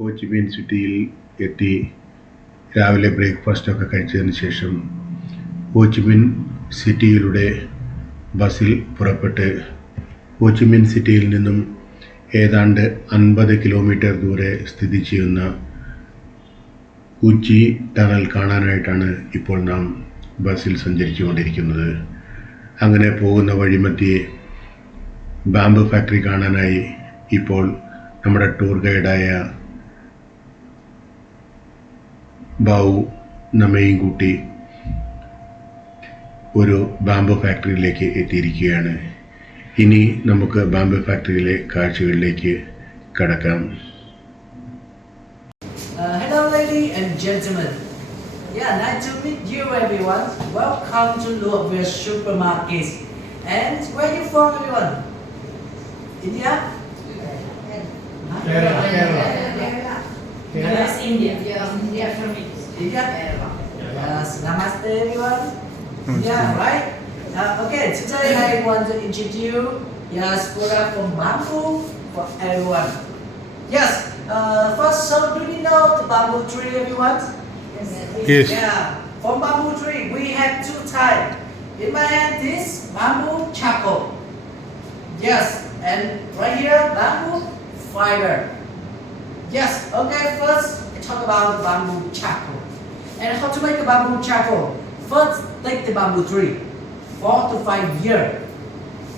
Ho Chi Minh സിറ്റിയിൽ എത്തി രാവിലെ ബ്രേക്ക്ഫാസ്റ്റൊക്കെ കഴിച്ചതിന് ശേഷം ഹോച്ചിമിൻ സിറ്റിയിലൂടെ ബസ്സിൽ പുറപ്പെട്ട് ഹോച്ചിമിൻ സിറ്റിയിൽ നിന്നും ഏതാണ്ട് 50 കിലോമീറ്റർ ദൂരെ സ്ഥിതി ചെയ്യുന്ന കുച്ചി ടണൽ കാണാനായിട്ടാണ് ഇപ്പോൾ നാം ബസ്സിൽ സഞ്ചരിച്ചു കൊണ്ടിരിക്കുന്നത്. അങ്ങനെ പോകുന്ന വഴിമധ്യേ ബാംബു ഫാക്ടറി കാണാനായി ഇപ്പോൾ നമ്മുടെ ടൂർ ഗൈഡായ ബാവു നമ്മയും കൂട്ടി ഒരു ബാംബു ഫാക്ടറിയിലേക്ക് എത്തിയിരിക്കുകയാണ്. ഇനി നമുക്ക് ബാംബു ഫാക്ടറിയിലെ കാഴ്ചകളിലേക്ക് കടക്കാം. Hello ladies and gentlemen. Yeah, nice to meet you everyone. Welcome to Luovia's supermarket. And where you from everyone? India? Kerala. Yes, India. Yeah, India from India. India? Yes, namaste everyone. Yeah, right? Okay, today I want to introduce yes, product from bamboo for everyone. Yes, first, so do you know the bamboo tree everyone? Yes. Yeah, from bamboo tree we have two types. In my hand this bamboo charcoal. Yes, and right here bamboo fiber. Yes, okay, first I talk about the bamboo charcoal. And how to make the bamboo charcoal. First take the bamboo tree, 4 to 5 years.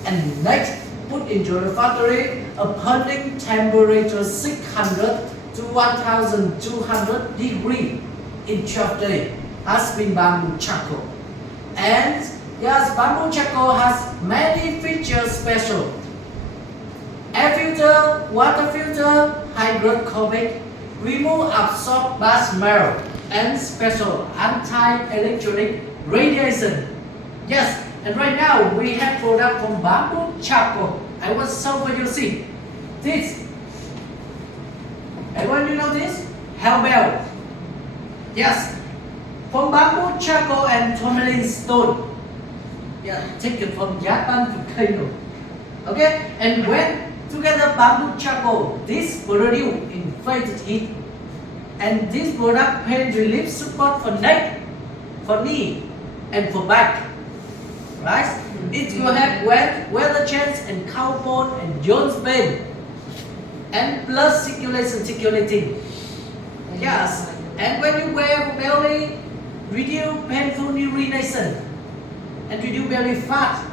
And next put into the factory a burning temperature 600 to 1200 degree in 12 days has been bamboo charcoal. And yes, bamboo charcoal has many features special. Air filter, water filter, hydrophobic, remove absorb bad smell, and special anti-electronic radiation. Yes, and right now we have product from bamboo charcoal. I want to show for you see. This. Everyone you know this? Hell bell. Yes. From bamboo charcoal and tourmaline stone. Yeah, taken from Japan volcano. Okay, and when together bamboo charcoal, this produce inflated heat, and this product pain relief support for neck, for knee, and for back. Right? It will have weather change and cow bone and joint pain, and blood circulating. Yes, and when you wear belly, reduce painful urination, and reduce belly fat,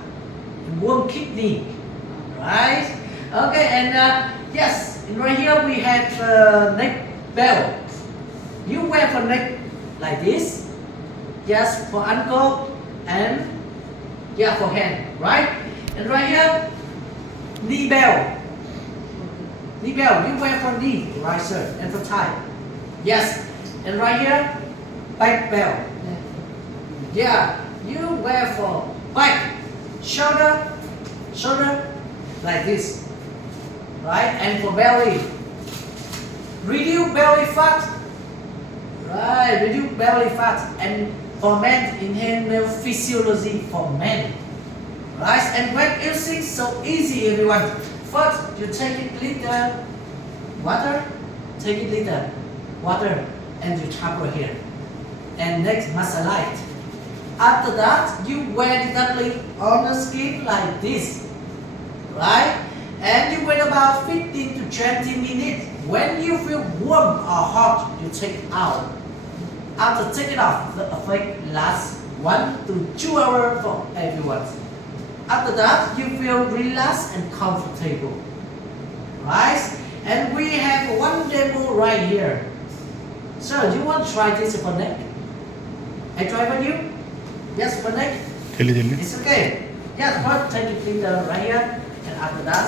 and warm kidney. Right? Okay, and yes, and right here we have neck belt. You wear for neck like this. Yes, for ankle and yeah, for hand, right? And right here, knee belt. Knee belt, you wear for knee, right sir, and for thigh. Yes, and right here, back belt. Yeah, you wear for back, shoulder, like this. Right, and for belly, reduce belly fat. Right, reduce belly fat, and for men, inhale male physiology for men. Right, and when using so easy, everyone. First, you take it liter water, and you cover here. And next, massage. After that, you wear it directly on the skin like this. Right? And you wait about 15 to 20 minutes. When you feel warm or hot, you take it out. After take it off, the effect lasts 1 to 2 hours for everyone. After that, you feel relaxed and comfortable. Right? And we have one demo right here. Sir, do you want to try this for neck? I try for you? Yes, for neck? It's okay. Yes, first take it in the right here. And after that,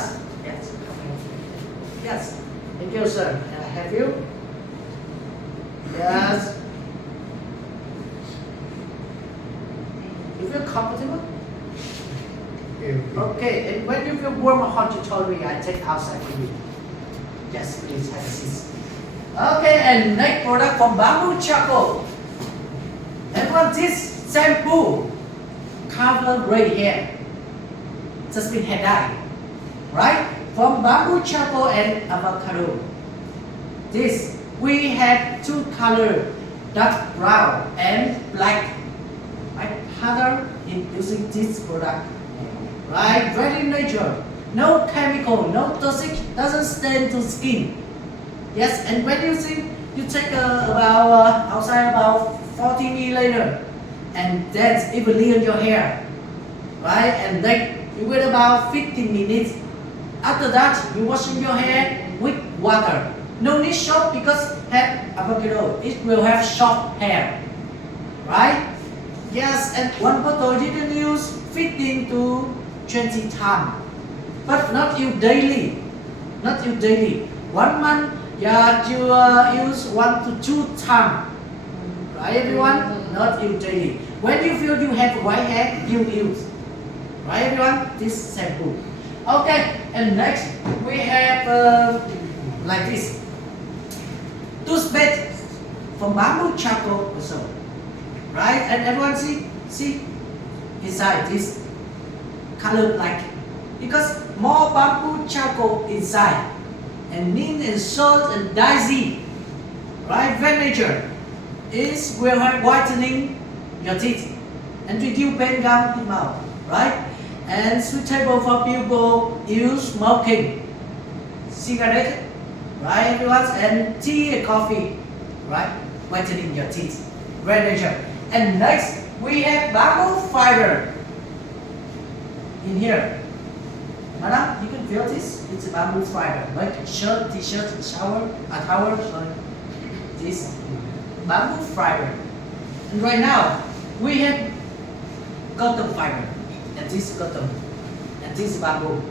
yes. Thank you, sir. Can I have you? Yes. You feel comfortable? Okay. And when you feel warm or hot, you told me I take outside for you. Yes, please have a seat. Okay, and next product from bamboo charcoal. And what this shampoo cover gray hair. Just been hair dye. Right? From bamboo charcoal and avocado. This we have two color, dark brown and black. My father is using this product. Right, very natural. No chemical, no toxic, doesn't stain to skin. Yes, and when you see, you take about outside about 40 milliliter, and that's evenly on your hair, right? And then you wait about 15 minutes. After that, you washing your hair with water. No need soap because have avocado. It will have soft hair, right? Yes, and one bottle you can use 15 to 20 times, but not you daily. Not you daily. 1 month, yeah, you use 1 to 2 times, right? Everyone, not you daily. When you feel you have white hair, you use, right? Everyone, this shampoo. Okay, and next we have like this. Toothpaste from bamboo charcoal also, right? And everyone see inside this color black because more bamboo charcoal inside, and neat and short and daisy, right? Very nature is will have whitening your teeth and reduce pain gum in mouth, right? And suitable for people use smoking, cigarette, right? Everyone, and tea and coffee, right? Whitening your teeth, very nature. And next we have bamboo fiber in here. Madam, you can feel this. It's a bamboo fiber, like shirt, t-shirt, shower, a towel, sorry. This bamboo fiber. And right now we have cotton fiber, and this cotton, and this bamboo.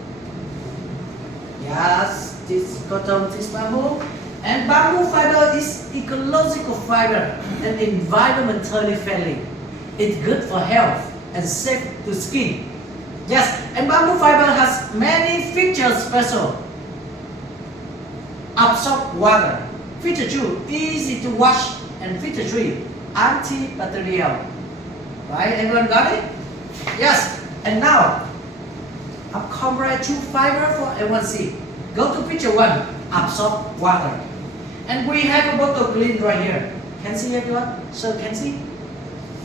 Yes, this cotton, this bamboo. And bamboo fiber is ecological fiber and environmentally friendly. It's good for health and safe to skin. Yes, and bamboo fiber has many features special. Absorb water. Feature 2, easy to wash. And feature 3, antibacterial. Right, everyone got it? Yes, and now, I'll compare 2 fiber for everyone see. Go to picture 1, absorb water. And we have a bottle clean right here. Can see everyone? So can see?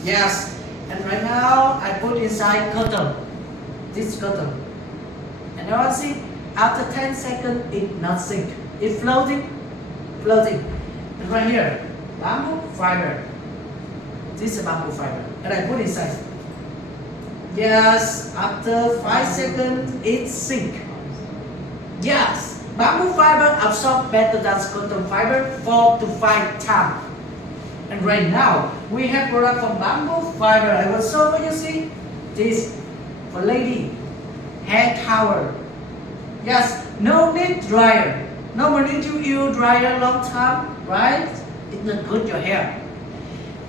Yes, and right now, I put inside cotton. This cotton. And now see, after 10 seconds, it not sink. It's floating, floating. And right here, bamboo fiber. This is bamboo fiber. And I put inside. Yes, after 5 seconds, it sink. Yes, bamboo fiber absorb better than cotton fiber 4 to 5 times. And right now, we have product from bamboo fiber. I will show for you, see? This for lady, hair towel. Yes, no need dryer. No need to use dryer long time, right? It's not good your hair.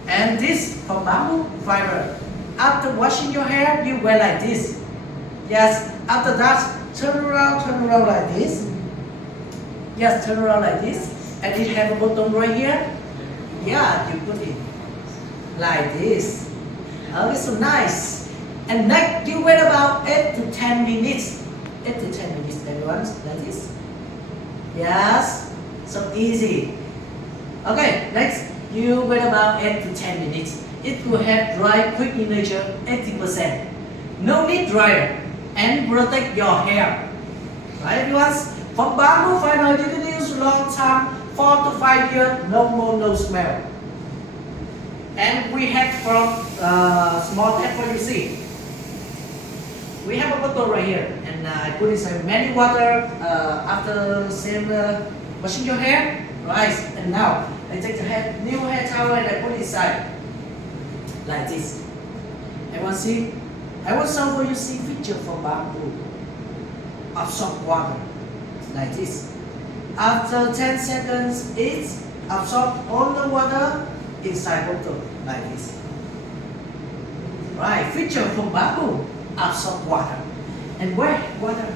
And this from bamboo fiber. After washing your hair, you wear like this. Yes, after that, turn around like this. Yes, turn around like this. And it have a button right here. Yeah, you put it like this. Okay, so nice. And next, you wait about 8 to 10 minutes. 8 to 10 minutes, everyone, like this. Yes, so easy. Okay, next, you wait about 8 to 10 minutes. It will have dry quick in nature 80%. No need dryer and protect your hair. Right, everyone? From bamboo fiber, you can use long time, 4 to 5 years, no more, no smell. And we have from small tap for you see. We have a bottle right here, and I put inside many water after same washing your hair, right? And now I take the new hair towel and I put inside like this. Everyone see? I will show for you see picture for bamboo. Absorb water like this. After 10 seconds, it absorbs all the water inside bottle like this. Right, feature for bamboo. Absorb water. And where water?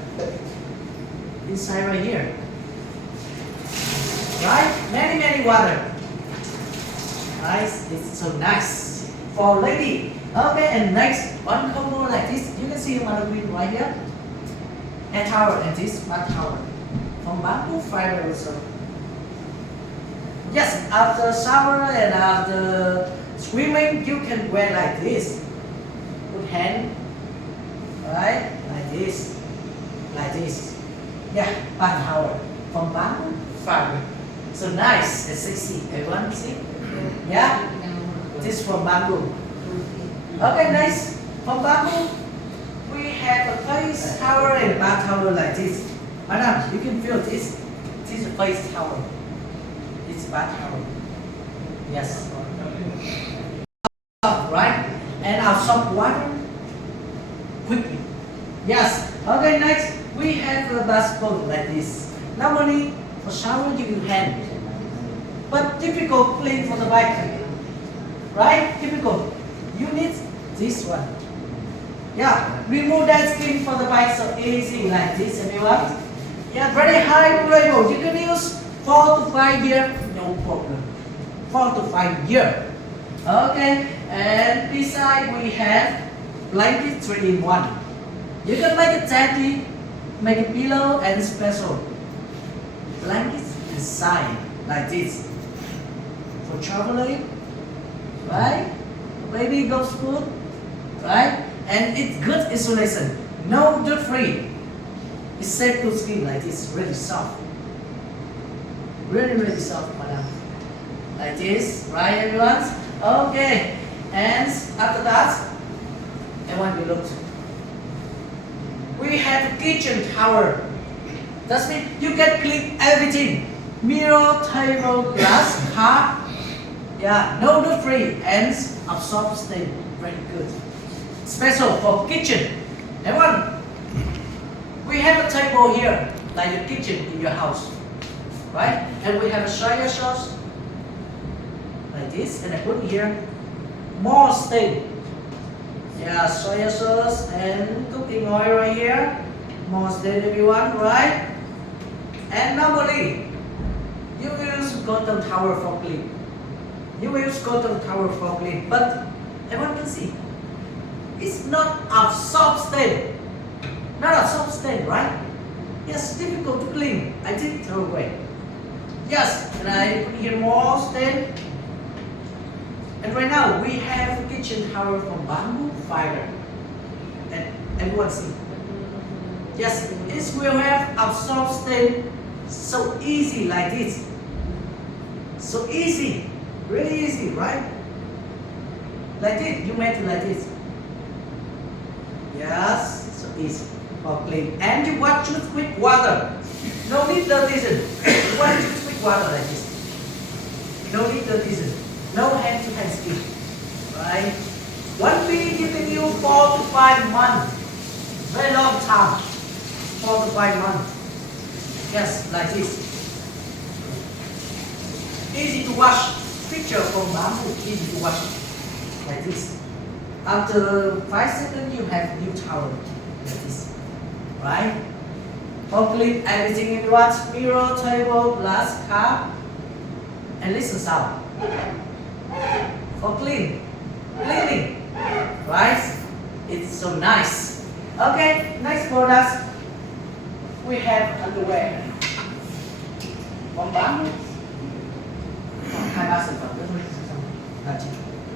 Inside right here. Right? Many water. Nice. It's so nice. For lady. Okay, and next one combo like this. You can see my green right here. Hair towel and this bath towel. From bamboo fiber also. Yes, after shower and after swimming, you can wear like this. Put hand, right? Like this, like this. Yeah, bath towel from bamboo fabric. So nice and sexy. Everyone see? Yeah, this from bamboo. Okay, nice. From bamboo, we have a face towel and bath towel like this. Madam, you can feel this. This is a face towel. It's bath towel. Yes. Right? And I'll soak water quickly. Yes. Okay, next we have a basket like this. Normally for shower you use hand. But difficult clean for the bike. Right? Difficult. You need this one. Yeah. Remove that skin for the bike so easy like this, everyone. Yeah, very high level. You can use 4 to 5 years, no problem. 4 to 5 years. Okay, and beside we have blanket 3-in-1. You can make a teddy, make a pillow and special. Blankets inside like this. For traveling, right? Baby goes school, right? And it's good insulation. No dirt free. It's safe to skin like this, really soft. Really soft, madam. Like this, right everyone? Okay. And after that, I want you to look. We have a kitchen towel. That means you can clean everything. Mirror, table, glass, cup. Yeah, no dirt free and absorb stain. Very good. Special for kitchen. Everyone. We have a table here, like the kitchen in your house, right? And we have a soya sauce, like this, and I put here more stain. Yeah, soya sauce and cooking oil right here, more stain if you want, right? And normally, you will use cotton towel for clean. You will use cotton towel for clean, but everyone can see, it's not absorb stain. Not a soft stain, right? Yes, difficult to clean. I did throw away. Yes, and I put here more stain. And right now we have a kitchen towel from bamboo fiber. And everyone see. Yes, it will have absorb stain so easy like this. So easy, really easy, right? Like this, you make it like this. Yes, so easy. For clean. And you wash it with water. No need detergent. You wash it with water like this. No need detergent. No hand-to-hand skin. Right? One bee giving you 4 to 5 months. Very long time. 4 to 5 months. Yes, like this. Easy to wash. Picture from bamboo. Easy to wash. Like this. After 5 seconds, you have new towel. Like this. Right? For clean everything you want, mirror, table, glass, cup, and listen sound. For cleaning, right? It's so nice. Okay, next product, we have underwear. From bamboo.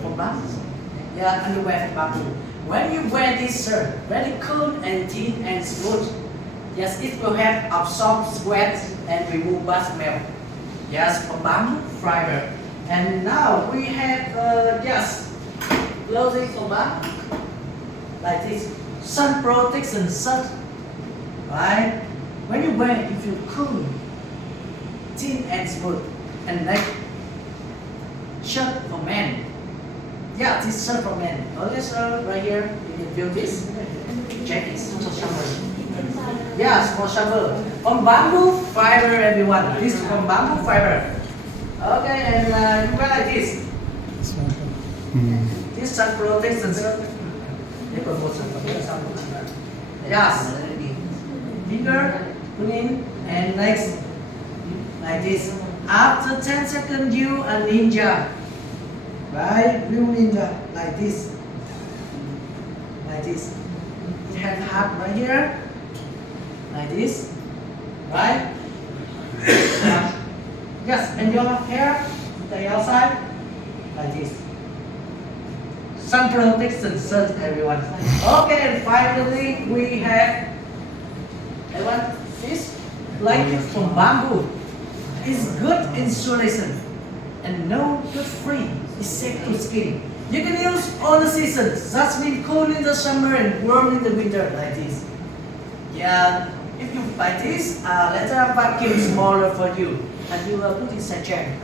From bamboo. Yeah, underwear from bamboo. When you wear this shirt, very cool and thin and smooth. Yes, it will have absorb sweat and remove bad smell. Yes, from bamboo fiber. And now we have clothing from bamboo, like this. Sun protection shirt, right? When you wear it, you feel cool, thin and smooth. And next, shirt for men. Yeah, this shirt for men. Okay, so right here, you can feel this. Jackets for summer. Yes, for summer. From bamboo fiber, everyone. This is from bamboo fiber. Okay, and you wear like this. This sun protection shirt. Yes. Finger, clean, and next, like this. After 10 seconds, you a ninja. Right? Real ninja, like this. Like this. It has half right here. Like this. Right? Yes, and your hair, stay outside, like this. Sun protection, sun everyone. Okay, and finally we have everyone this blanket from bamboo. It's good insulation and no good free. It's safe to skin. You can use all the seasons. That's mean cool in the summer and warm in the winter like this. Yeah, if you buy this, later vacuum smaller for you. And you will put inside chair.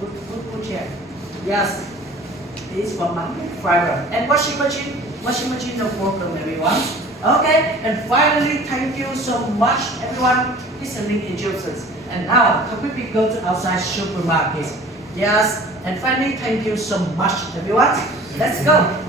Put chair. Yes. This is from bamboo fiber. And washing machine no problem everyone. Okay, and finally thank you so much everyone listening in Joseph. And now can we go to outside supermarket? Yes, and finally thank you so much everyone. Let's go.